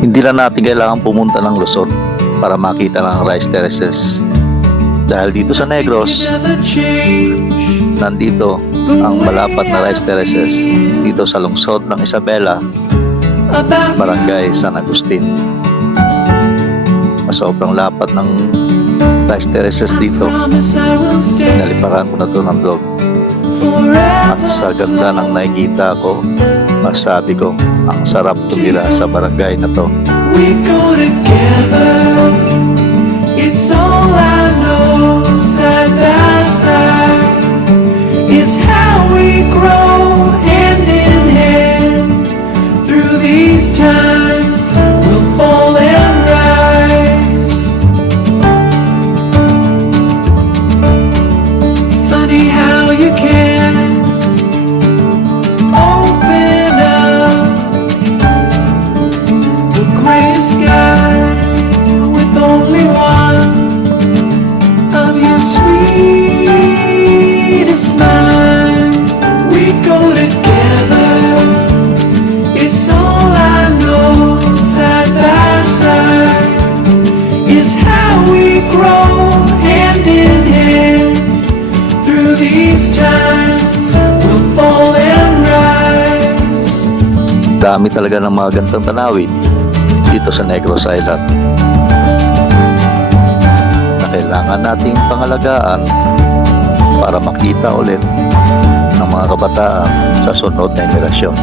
Hindi lang natin kailangan pumunta ng Luzon para makita ng rice terraces. Dahil dito sa Negros, nandito ang malapat na rice terraces dito sa lungsod ng Isabela, Barangay San Agustin. Sobrang lapat ng rice terraces dito. Naliparan ko na ito ng vlog. At sa ganda ng nakikita ko, masabi ko, ang sarap tumira sa barangay na to. We go together, it's all I know. Side by side is how we grow, hand in hand. Through these times, we'll fall and rise. Funny how you can open up the gray sky with only one of your sweetest smile. We go together, it's all I know. Side by side is how we grow, hand in hand. Through these times, we'll fall and rise. Dami talaga ng mga gantong tanawin dito sa Negros Island na kailangan nating pangalagaan para makita ulit ng mga kabataan sa sunod na henerasyon.